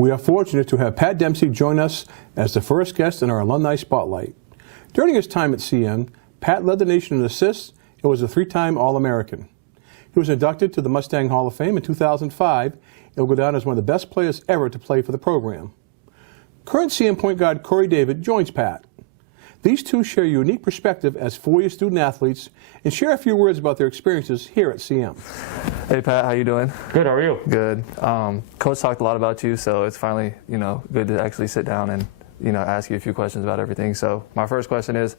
We are fortunate to have Pat Dempsey join us as the first guest in our Alumni Spotlight. During his time at CM, Pat led the nation in assists and was a 3-time All-American. He was inducted to the Mustang Hall of Fame in 2005 and will go down as one of the best players ever to play for the program. Current CM point guard Corey David joins Pat. These two share a unique perspective as four-year student athletes and share a few words about their experiences here at CM. Hey Pat, how you doing? Good, how are you? Good. Coach talked a lot about you, so it's finally, good to actually sit down and, ask you a few questions about everything. So my first question is,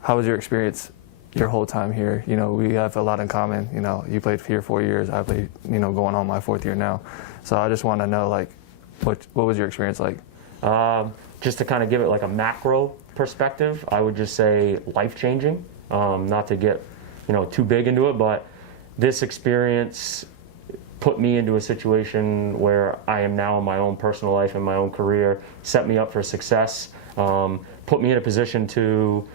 how was your experience your whole time here? We have a lot in common. You played here 4 years. I played, going on my 4th year now. So I just want to know, what was your experience like? Just to kind of give it like a macro perspective, I would just say life-changing. Not to get, too big into it, but this experience put me into a situation where I am now in my own personal life and my own career, set me up for success, put me in a position to,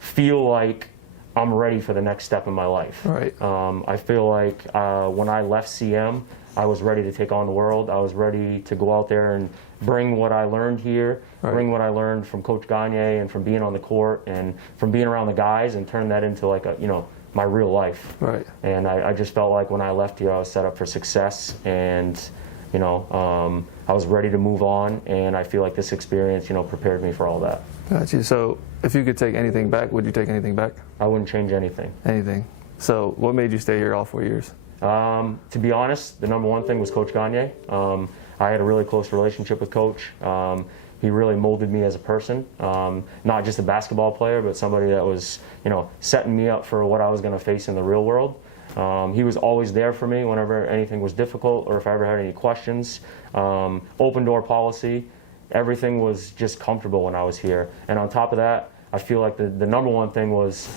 feel like I'm ready for the next step in my life. Right. I feel like when I left CM, I was ready to take on the world. I was ready to go out there and bring what I learned here, bring what I learned from Coach Gagne and from being on the court and from being around the guys and turn that into like a, my real life. Right. And I just felt like when I left here, I was set up for success and, I was ready to move on, and I feel like this experience, prepared me for all that. Gotcha. So if you could take anything back, would you take anything back? I wouldn't change anything. Anything. So what made you stay here all 4 years? To be honest, the number one thing was Coach Gagne. I had a really close relationship with Coach. He really molded me as a person, not just a basketball player, but somebody that was, setting me up for what I was going to face in the real world. He was always there for me whenever anything was difficult or if I ever had any questions. Open door policy, everything was just comfortable when I was here. And on top of that, I feel like the number one thing was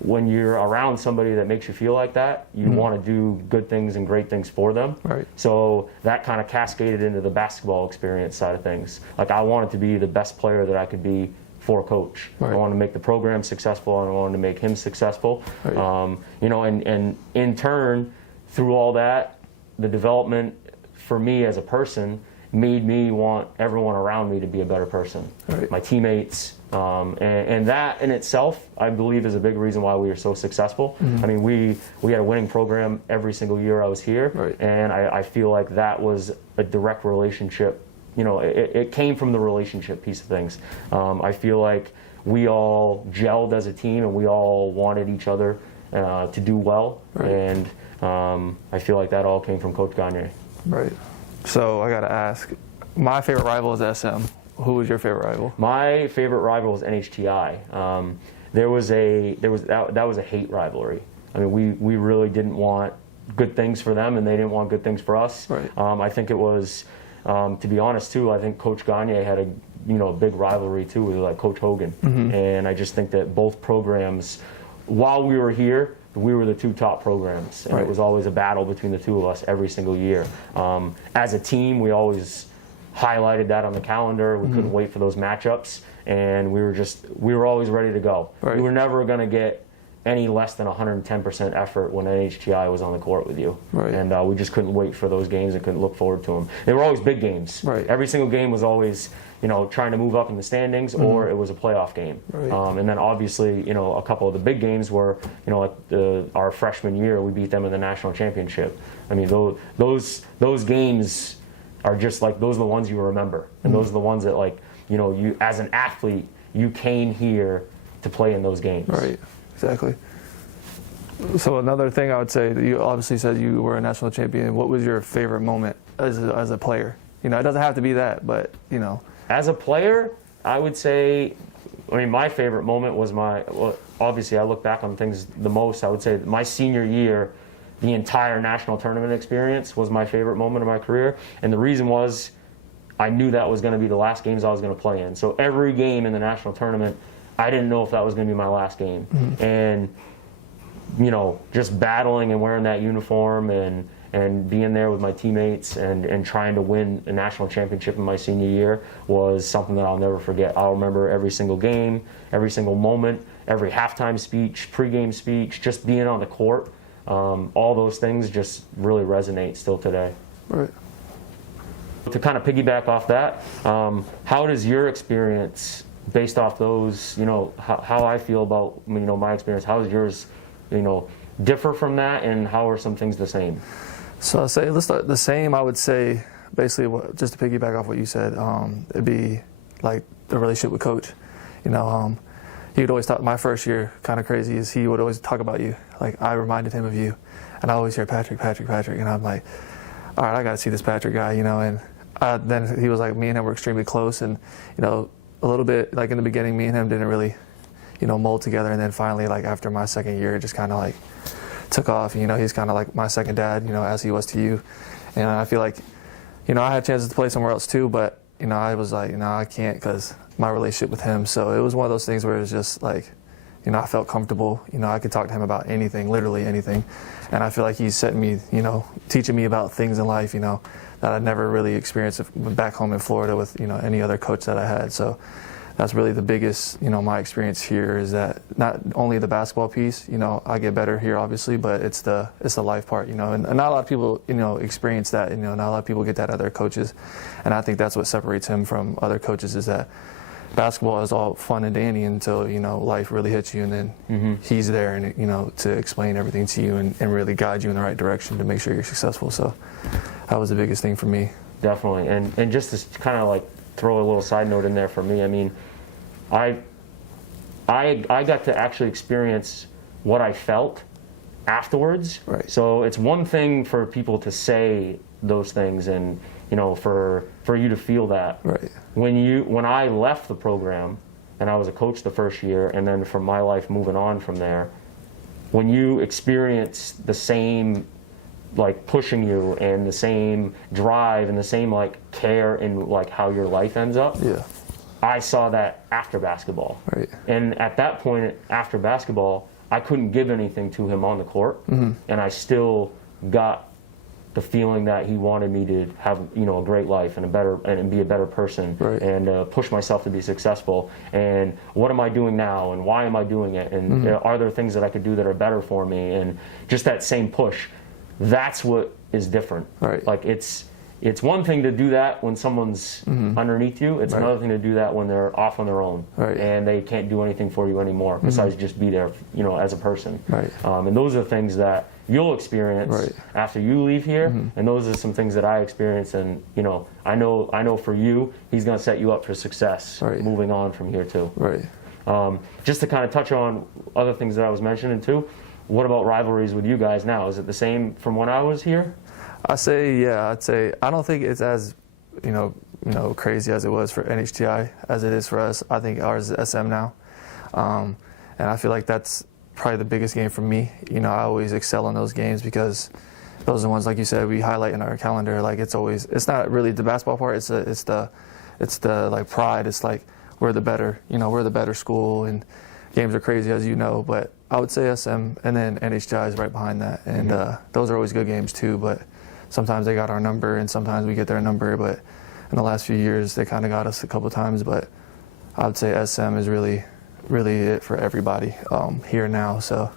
when you're around somebody that makes you feel like that, you want to do good things and great things for them. Right. So that kind of cascaded into the basketball experience side of things. Like I wanted to be the best player that I could be for Coach. Right. I wanted to make the program successful and I wanted to make him successful. Right. And in turn, through all that, the development for me as a person made me want everyone around me to be a better person. Right. My teammates, and that in itself, I believe, is a big reason why we are so successful. I mean, we had a winning program every single year I was here, right. and I feel like that was a direct relationship. It came from the relationship piece of things. I feel like we all gelled as a team, and we all wanted each other to do well, right. and I feel like that all came from Coach Gagne. Right. So I got to ask, my favorite rival is SM. Who was your favorite rival? My favorite rival was NHTI. That was a hate rivalry. I mean, we really didn't want good things for them, and they didn't want good things for us. Right. I think it was, to be honest too, I think Coach Gagne had a big rivalry too with like Coach Hogan, and I just think that both programs, while we were here, we were the two top programs, and right. It was always a battle between the two of us every single year. As a team, we always highlighted that on the calendar. We couldn't wait for those matchups, and we were always ready to go. Right. We were never going to get any less than 110% effort when NHTI was on the court with you. Right. And we just couldn't wait for those games and couldn't look forward to them. They were always big games. Right. Every single game was always, trying to move up in the standings, or it was a playoff game. Right. And then obviously, a couple of the big games were, like our freshman year, we beat them in the national championship. I mean, those games are just like, those are the ones you remember. And those are the ones that, like, you as an athlete, you came here to play in those games. Right. Exactly. So another thing I would say, that you obviously said you were a national champion. What was your favorite moment as a player? It doesn't have to be that, but As a player, I would say, my favorite moment was obviously I look back on things the most. I would say my senior year, the entire national tournament experience was my favorite moment of my career, and the reason was I knew that was going to be the last games I was going to play in. So every game in the national tournament, I didn't know if that was going to be my last game. And, just battling and wearing that uniform and being there with my teammates and trying to win a national championship in my senior year was something that I'll never forget. I'll remember every single game, every single moment, every halftime speech, pregame speech, just being on the court. All those things just really resonate still today. Right. To kind of piggyback off that, how does your experience, based off those, how I feel about, my experience, how does yours, differ from that, and how are some things the same? So I'll say, let's start the same. I would say, basically, just to piggyback off what you said, it'd be like the relationship with Coach. He would always talk, my first year, kind of crazy, is he would always talk about you. Like, I reminded him of you. And I always hear Patrick. And I'm like, all right, I got to see this Patrick guy, And then he was like, me and him were extremely close. And, a little bit, like in the beginning, me and him didn't really, mold together. And then finally, like after my second year, it just kind of like took off. He's kind of like my second dad, as he was to you. And I feel like, I had chances to play somewhere else too, but, I was like, I can't because my relationship with him. So it was one of those things where it was just like, I felt comfortable. I could talk to him about anything, literally anything. And I feel like he's setting me, teaching me about things in life, that I'd never really experienced back home in Florida with, any other coach that I had. So that's really the biggest, my experience here is that not only the basketball piece, I get better here obviously, but it's the life part, and not a lot of people, experience that, not a lot of people get that other coaches. And I think that's what separates him from other coaches is that basketball is all fun and dandy until, life really hits you, and then he's there and, to explain everything to you and really guide you in the right direction to make sure you're successful. So that was the biggest thing for me. Definitely. And just to kind of like throw a little side note in there for me, I mean, I got to actually experience what I felt afterwards. Right. So it's one thing for people to say those things and, for you to feel that. Right. When I left the program and I was a coach the first year, and then from my life moving on from there, when you experience the same like pushing you and the same drive and the same like care in like how your life ends up, Yeah. I saw that after basketball. Right. And at that point after basketball, I couldn't give anything to him on the court, and I still got the feeling that he wanted me to have, a great life and be a better person, right. and push myself to be successful. And what am I doing now? And why am I doing it? And are there things that I could do that are better for me? And just that same push. That's what is different. Right. Like it's one thing to do that when someone's underneath you. It's Right. another thing to do that when they're off on their own, Right. and they can't do anything for you anymore besides just be there, as a person. Right. And those are things that you'll experience Right. after you leave here, and those are some things that I experienced. And I know for you, he's going to set you up for success Right. moving on from here too. Right. Just to kind of touch on other things that I was mentioning too. What about rivalries with you guys now? Is it the same from when I was here? I'd say I don't think it's as crazy as it was for NHTI as it is for us. I think ours is SM now, and I feel like that's probably the biggest game for me. I always excel in those games because those are the ones, like you said, we highlight in our calendar. Like it's not really the basketball part. It's the like pride. It's like we're the better school, and games are crazy as but I would say SM, and then NHTI is right behind that, and those are always good games too. But sometimes they got our number, and sometimes we get their number. But in the last few years, they kind of got us a couple times. But I would say SM is really, really it for everybody here now. So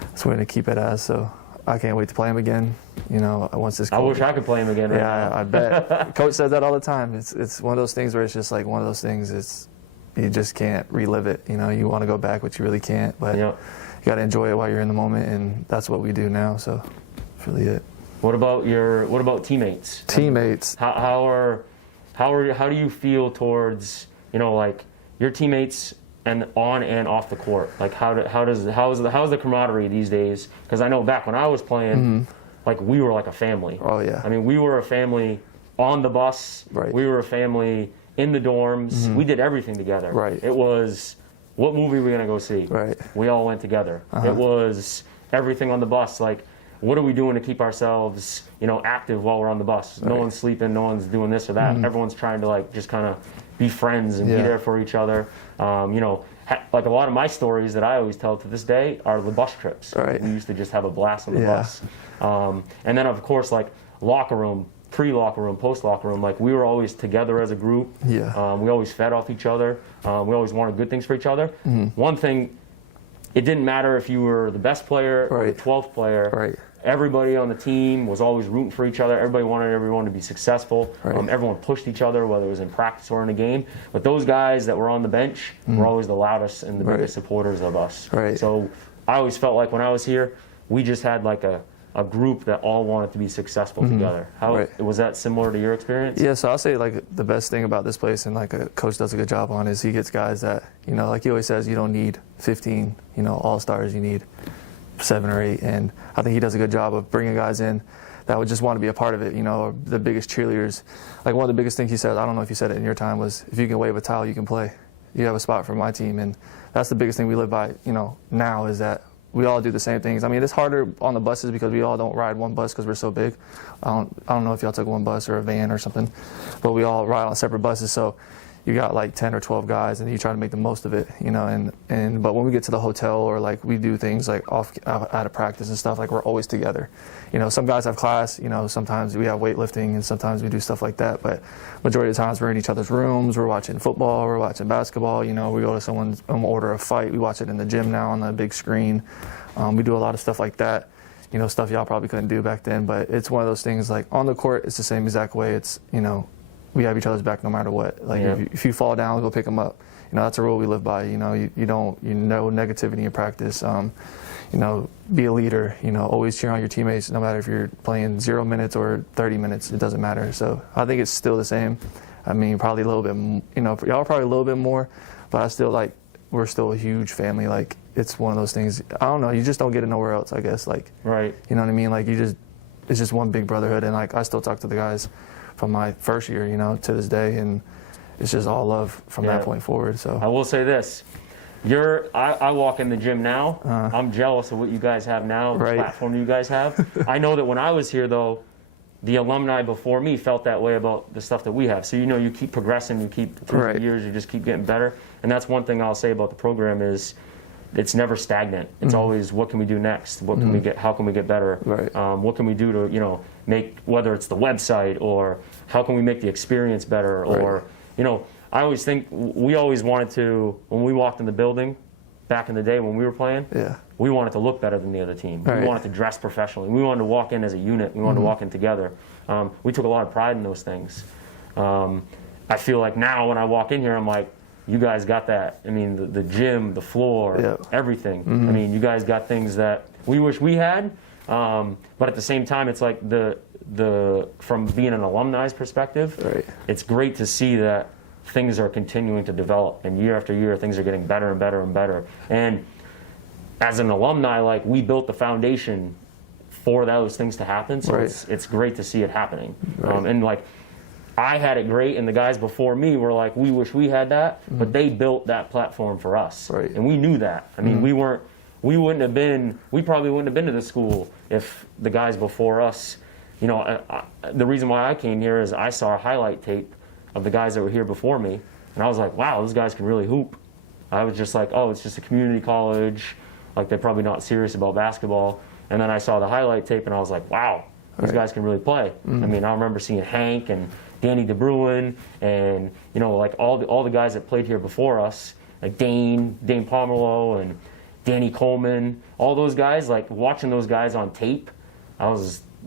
that's what we're going to keep it as. So I can't wait to play him again. Once this. I wish I could play him again. Right Yeah, now. I bet. Coach says that all the time. It's one of those things where it's just like one of those things. You just can't relive it. You want to go back, but you really can't. But you got to enjoy it while you're in the moment, and that's what we do now. So that's really it. What about teammates? Teammates. How do you feel towards like your teammates and on and off the court? Like how is the camaraderie these days? Because I know back when I was playing, like we were like a family. Oh yeah. I mean, we were a family on the bus. Right. We were a family in the dorms. We did everything together. Right. It was, what movie are we gonna go see? Right. We all went together. It was everything on the bus. Like, what are we doing to keep ourselves, active while we're on the bus? Right. No one's sleeping. No one's doing this or that. Everyone's trying to like just kind of be friends and be there for each other. Like a lot of my stories that I always tell to this day are the bus trips. Right. We used to just have a blast on the bus. And then of course like locker room, pre-locker room, post-locker room, like we were always together as a group. Yeah. We always fed off each other. We always wanted good things for each other. One thing, it didn't matter if you were the best player or the 12th player. Right. everybody on the team was always rooting for each other. Everybody wanted everyone to be successful. Right. Everyone pushed each other, whether it was in practice or in a game. But those guys that were on the bench were always the loudest and the biggest supporters of us. Right. So I always felt like when I was here, we just had like a group that all wanted to be successful together. How was that similar to your experience? Yeah, so I'll say like the best thing about this place, and like a coach does a good job on, is he gets guys that, you know, like he always says, you don't need 15, you know, all-stars, you need 7 or 8, and I think he does a good job of bringing guys in that would just want to be a part of it, you know, the biggest cheerleaders. Like one of the biggest things he said, I don't know if you said it in your time, was if you can wave a towel, you can play. You have a spot for my team, and that's the biggest thing we live by, you know, now, is that we all do the same things. I mean, it's harder on the buses because we all don't ride one bus because we're so big. I don't know if y'all took one bus or a van or something, but we all ride on separate buses. So you got like 10 or 12 guys, and you try to make the most of it, you know. But when we get to the hotel, or like we do things like out of practice and stuff, like we're always together. You know, some guys have class. You know, sometimes we have weightlifting, and sometimes we do stuff like that. But majority of the times we're in each other's rooms. We're watching football. We're watching basketball. You know, we go to someone's order a fight. We watch it in the gym now on the big screen. We do a lot of stuff like that. You know, stuff y'all probably couldn't do back then. But it's one of those things, like on the court, it's the same exact way. It's, you know, we have each other's back no matter what. Like if you fall down, we'll go pick them up. You know, that's a rule we live by. You know, you don't, you know, negativity in practice. You know, be a leader. You know, always cheer on your teammates, no matter if you're playing 0 minutes or 30 minutes. It doesn't matter. So I think it's still the same. I mean, probably a little bit. You know, y'all probably a little bit more, but I still like, we're still a huge family. Like it's one of those things. I don't know. You just don't get it nowhere else, I guess. Like, right. You know what I mean? Like it's just one big brotherhood. And like I still talk to the guys from my first year, you know, to this day, and it's just all love from that point forward. So I will say this. I walk in the gym now. I'm jealous of what you guys have now, the platform you guys have. I know that when I was here, though, the alumni before me felt that way about the stuff that we have. So, you know, you keep progressing, you keep, through the years, you just keep getting better. And that's one thing I'll say about the program is it's never stagnant. It's always, what can we do next? What can we get, how can we get better? Right. What can we do to, you know, make, whether it's the website, or how can we make the experience better, or, you know, I always think we always wanted to, when we walked in the building back in the day when we were playing, we wanted to look better than the other team. We wanted to dress professionally. We wanted to walk in as a unit. We wanted to walk in together. We took a lot of pride in those things. I feel like now when I walk in here, I'm like, you guys got that. I mean, the gym, the floor, everything. I mean, you guys got things that we wish we had. But at the same time, it's like from being an alumni's perspective, it's great to see that things are continuing to develop, and year after year things are getting better and better and better. And as an alumni, like, we built the foundation for those things to happen, so it's great to see it happening. And like, I had it great, and the guys before me were like, we wish we had that, but they built that platform for us, and we knew that. I mean, we probably wouldn't have been to the school if the guys before us, you know, the reason why I came here is I saw a highlight tape of the guys that were here before me, and I was like, wow, those guys can really hoop. I was just like, oh, it's just a community college, like they're probably not serious about basketball. And then I saw the highlight tape, and I was like, wow, these guys can really play. I mean, I remember seeing Hank and Danny DeBruin, and, you know, like all the guys that played here before us, like Dane Pomerleau and Danny Coleman, all those guys, like watching those guys on tape,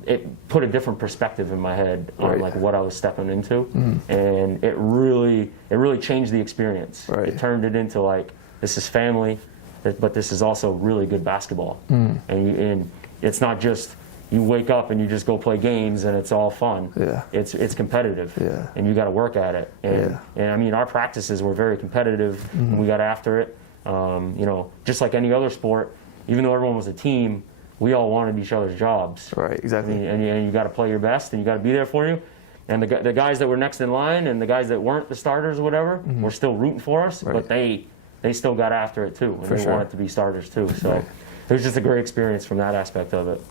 it put a different perspective in my head on like what I was stepping into, and it really changed the experience. It turned it into like, this is family, but this is also really good basketball. And it's not just you wake up and you just go play games and it's all fun. It's competitive, and you got to work at it. And I mean, our practices were very competitive, and we got after it. You know, just like any other sport, even though everyone was a team, we all wanted each other's jobs. Exactly. I mean, and you got to play your best, and you got to be there for you. And the guys that were next in line, and the guys that weren't the starters or whatever, were still rooting for us, but they still got after it too, and they wanted to be starters too. So it was just a great experience from that aspect of it.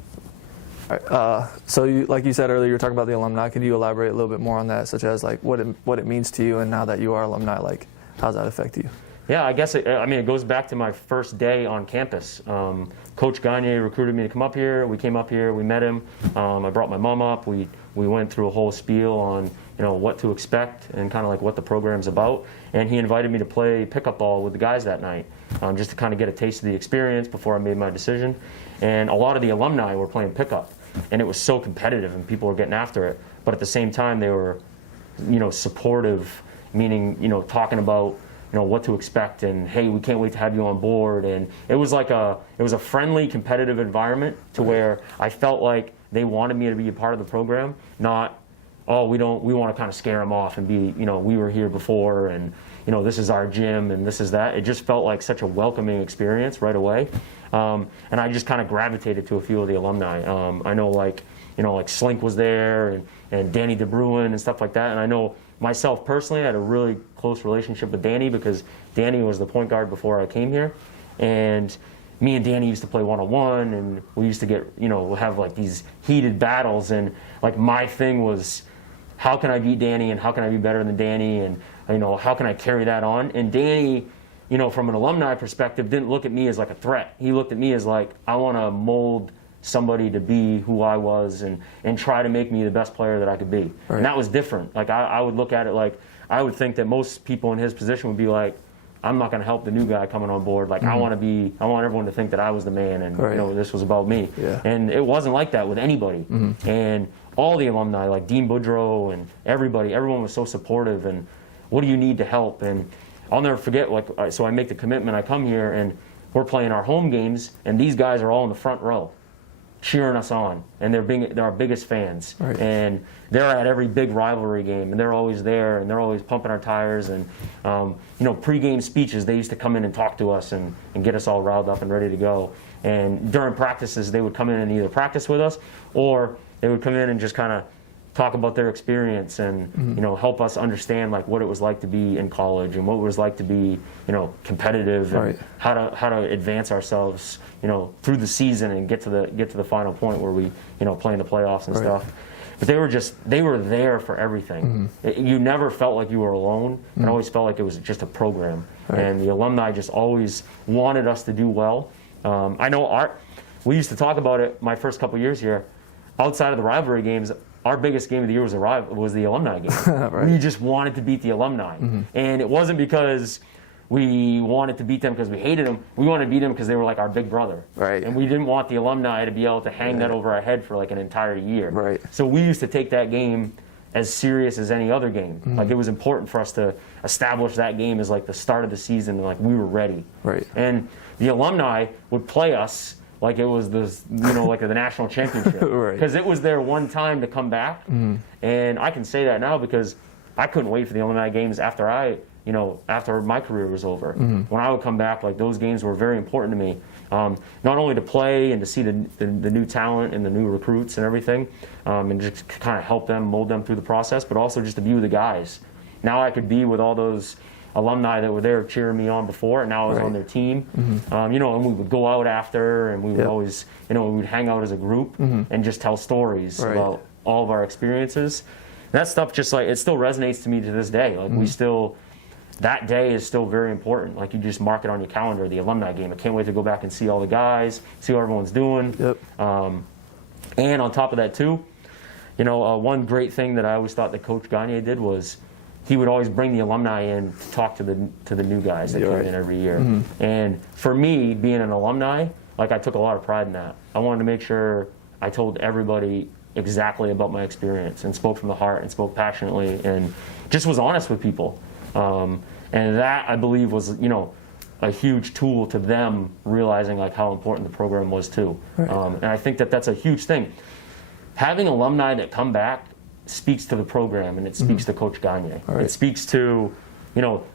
So like you said earlier, you were talking about the alumni. Could you elaborate a little bit more on that, such as like what it means to you, and now that you are alumni, like how does that affect you? Yeah, I guess it goes back to my first day on campus. Coach Gagne recruited me to come up here. We came up here, we met him. I brought my mom up. We We went through a whole spiel on what to expect and kind of like what the program's about. And he invited me to play pickup ball with the guys that night, just to kind of get a taste of the experience before I made my decision. And a lot of the alumni were playing pickup, and it was so competitive and people were getting after it. But at the same time, they were, supportive, meaning, talking about, what to expect and, hey, we can't wait to have you on board. And it was a friendly, competitive environment to where I felt like they wanted me to be a part of the program, not, oh, we want to kind of scare them off and be, we were here before and, this is our gym and this is that. It just felt like such a welcoming experience right away. And I just kind of gravitated to a few of the alumni. I know like Slink was there and Danny DeBruin and stuff like that. And I know myself personally, I had a really close relationship with Danny because Danny was the point guard before I came here. And me and Danny used to play one-on-one, and we used to get, have like these heated battles. And like my thing was, how can I beat Danny and how can I be better than Danny? And, how can I carry that on? And Danny, from an alumni perspective, didn't look at me as like a threat. He looked at me as like, I want to mold somebody to be who I was and try to make me the best player that I could be. Right. And that was different. Like I would look at it like, I would think that most people in his position would be like, I'm not going to help the new guy coming on board. Like I want everyone to think that I was the man and this was about me. Yeah. And it wasn't like that with anybody. And all the alumni, like Dean Boudreau and everyone was so supportive and what do you need to help? And I'll never forget, so I make the commitment, I come here and we're playing our home games and these guys are all in the front row cheering us on, and they're our biggest fans. Right. And they're at every big rivalry game, and they're always there, and they're always pumping our tires. And pre-game speeches, they used to come in and talk to us and get us all riled up and ready to go. And during practices, they would come in and either practice with us, or they would come in and just kind of talk about their experience and help us understand like what it was like to be in college and what it was like to be competitive and how to advance ourselves through the season and get to the final point where we play in the playoffs and stuff. But they were there for everything. You never felt like you were alone. It always felt like it was just a program. And the alumni just always wanted us to do well. I know we used to talk about it my first couple years here. Outside of the rivalry games, our biggest game of the year was the alumni game. We just wanted to beat the alumni. And it wasn't because we wanted to beat them because we hated them. We wanted to beat them because they were like our big brother. Right. And we didn't want the alumni to be able to hang that over our head for like an entire year. Right. So we used to take that game as serious as any other game. Like it was important for us to establish that game as like the start of the season and like we were ready. Right. And the alumni would play us like it was like the national championship. Because it was their one time to come back. And I can say that now because I couldn't wait for the alumni games after after my career was over. When I would come back, like those games were very important to me. Not only to play and to see the new talent and the new recruits and everything, and just kind of help them, mold them through the process, but also just to be with the guys. Now I could be with all those alumni that were there cheering me on before, and now I was on their team. And we would go out after, and we would always, we would hang out as a group and just tell stories about all of our experiences. And that stuff just like, it still resonates to me to this day. Like we still, that day is still very important. Like you just mark it on your calendar, the alumni game. I can't wait to go back and see all the guys, see what everyone's doing. And on top of that too, one great thing that I always thought that Coach Gagne did was he would always bring the alumni in to talk to the new guys that came in every year. And for me, being an alumni, like I took a lot of pride in that. I wanted to make sure I told everybody exactly about my experience and spoke from the heart and spoke passionately and just was honest with people. And that I believe was, a huge tool to them realizing like how important the program was too. And I think that that's a huge thing. Having alumni that come back speaks to the program and it speaks to Coach Gagne. It speaks to,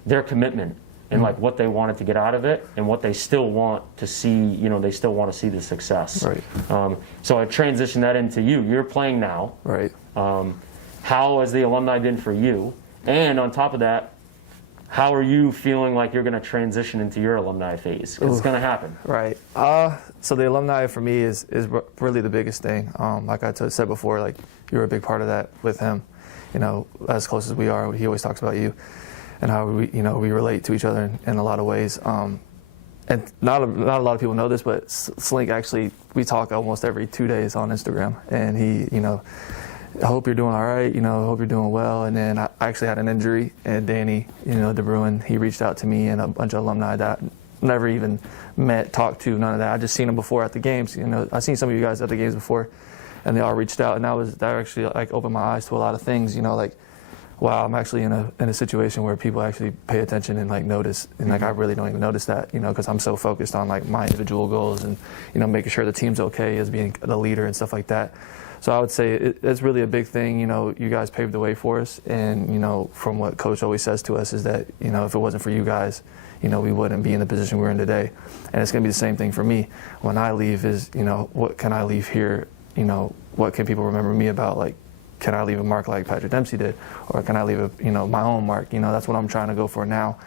their commitment and like what they wanted to get out of it and what they still want to see, they still want to see the success. So I transitioned that into you. You're playing now. How has the alumni been for you? And on top of that, how are you feeling like you're going to transition into your alumni phase? 'Cause it's going to happen. So the alumni for me is really the biggest thing. Like I said before, like you were a big part of that with him. As close as we are, he always talks about you and how we relate to each other in a lot of ways. And not a lot of people know this, but Slink actually, we talk almost every 2 days on Instagram, and he I hope you're doing all right, I hope you're doing well. And then I actually had an injury, and Danny, DeBruin, he reached out to me and a bunch of alumni that never even met, talked to, none of that. I just seen them before at the games. I seen some of you guys at the games before, and they all reached out, and that actually like opened my eyes to a lot of things. Like, wow, I'm actually in a situation where people actually pay attention and like notice, and like I really don't even notice that, because I'm so focused on like my individual goals and making sure the team's okay as being the leader and stuff like that. So I would say it's really a big thing. You guys paved the way for us, and from what Coach always says to us is that if it wasn't for you guys, we wouldn't be in the position we're in today. And it's going to be the same thing for me when I leave. Is what can I leave here? What can people remember me about? Like, can I leave a mark like Patrick Dempsey did, or can I leave a my own mark? That's what I'm trying to go for now.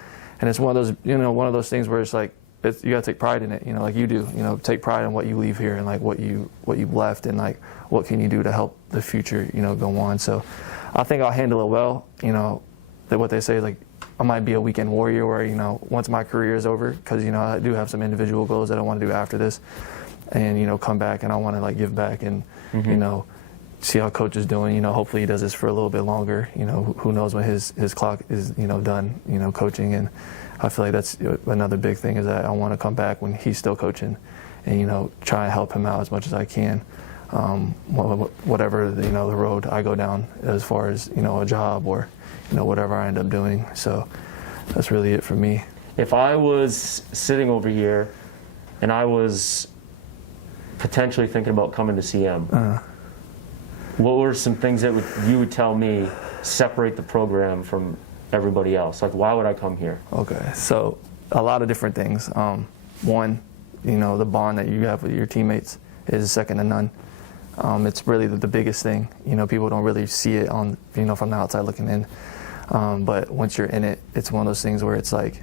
And it's one of those things where it's like you got to take pride in it. Like you do. Take pride in what you leave here and like what you've left, and like what can you do to help the future go on. So I think I'll handle it well. That what they say, like I might be a weekend warrior where once my career is over, because I do have some individual goals that I want to do after this, and come back and I want to like give back and see how Coach is doing. Hopefully he does this for a little bit longer. Who knows when his clock is done coaching. And I feel like that's another big thing, is that I want to come back when he's still coaching and try and help him out as much as I can. Whatever the road I go down as far as a job or whatever I end up doing. So that's really it for me. If I was sitting over here and I was potentially thinking about coming to CM, what were some things that you would tell me separate the program from everybody else? Like, why would I come here? Okay, so a lot of different things. One, the bond that you have with your teammates is second to none. It's really the biggest thing. People don't really see it on, from the outside looking in. But once you're in it, it's one of those things where it's like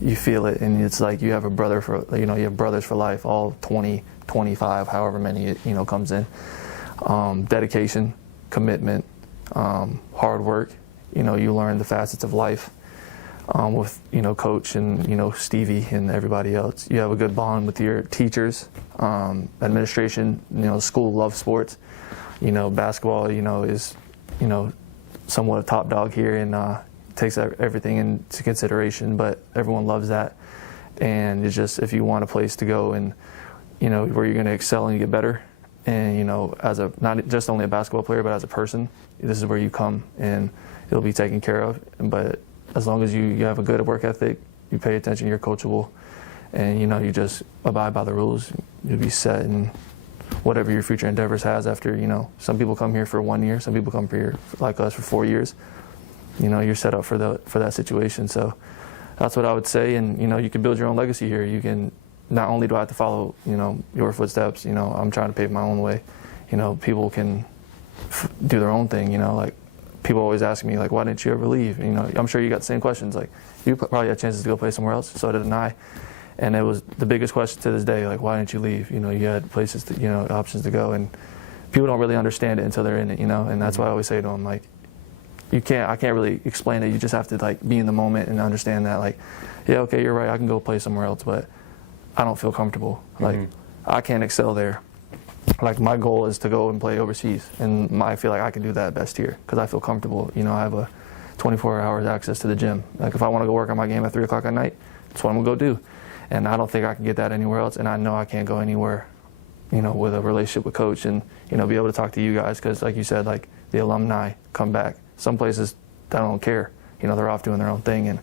you feel it, and it's like you have a brother for, you have brothers for life, all 20, 25, however many it, comes in. Dedication, commitment, hard work. You learn the facets of life with, Coach and, Stevie and everybody else. You have a good bond with your teachers, administration, school loves sports. Basketball, is, somewhat a top dog here and takes everything into consideration, but everyone loves that. And it's just, if you want a place to go and, where you're going to excel and you get better, and, as not just only a basketball player, but as a person, this is where you come and it'll be taken care of. But as long as you have a good work ethic, you pay attention, you're coachable, and you just abide by the rules, you'll be set in whatever your future endeavors has after. Some people come here for 1 year, some people come here like us for 4 years. You're set up for that situation. So that's what I would say. And you can build your own legacy here. You can, not only do I have to follow your footsteps, I'm trying to pave my own way. People can do their own thing. Like people always ask me, like, why didn't you ever leave? I'm sure you got the same questions. Like, you probably had chances to go play somewhere else, so did I. And it was the biggest question to this day, like, why didn't you leave? You had places to, options to go, and people don't really understand it until they're in it, and that's why I always say to them, like, I can't really explain it. You just have to like be in the moment and understand that, like, yeah, okay, you're right, I can go play somewhere else, but I don't feel comfortable. Like, I can't excel there. Like, my goal is to go and play overseas, and I feel like I can do that best here because I feel comfortable. I have a 24 hours access to the gym. Like, if I want to go work on my game at 3 o'clock at night, that's what I'm gonna go do. And I don't think I can get that anywhere else, and I know I can't go anywhere, with a relationship with Coach and, be able to talk to you guys, because like you said, like, the alumni come back. Some places, they don't care. They're off doing their own thing, and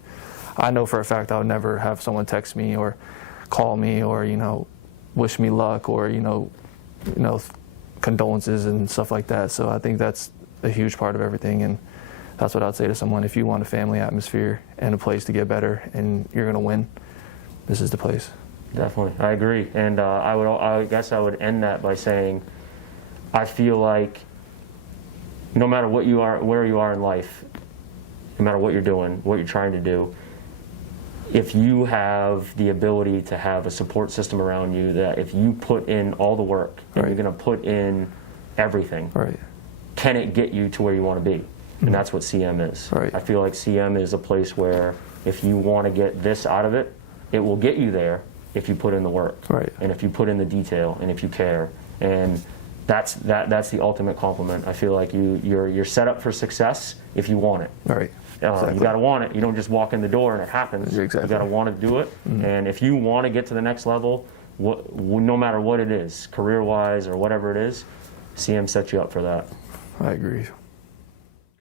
I know for a fact I would never have someone text me or call me or, wish me luck or, condolences and stuff like that. So I think that's a huge part of everything, and that's what I'd say to someone. If you want a family atmosphere and a place to get better and you're going to win, this is the place. Definitely, I agree. And I guess I would end that by saying, I feel like no matter what you are, where you are in life, no matter what you're doing, what you're trying to do, if you have the ability to have a support system around you, that if you put in all the work and Right. you're going to put in everything, Right. can it get you to where you want to be? And that's what CM is. Right. I feel like CM is a place where if you want to get this out of it, it will get you there if you put in the work. Right. And if you put in the detail and if you care. And that's the ultimate compliment. I feel like you're set up for success if you want it. Right. Exactly. You got to want it. You don't just walk in the door and it happens. Exactly. You got to want to do it. And if you want to get to the next level, no matter what it is, career-wise or whatever it is, CM sets you up for that. I agree.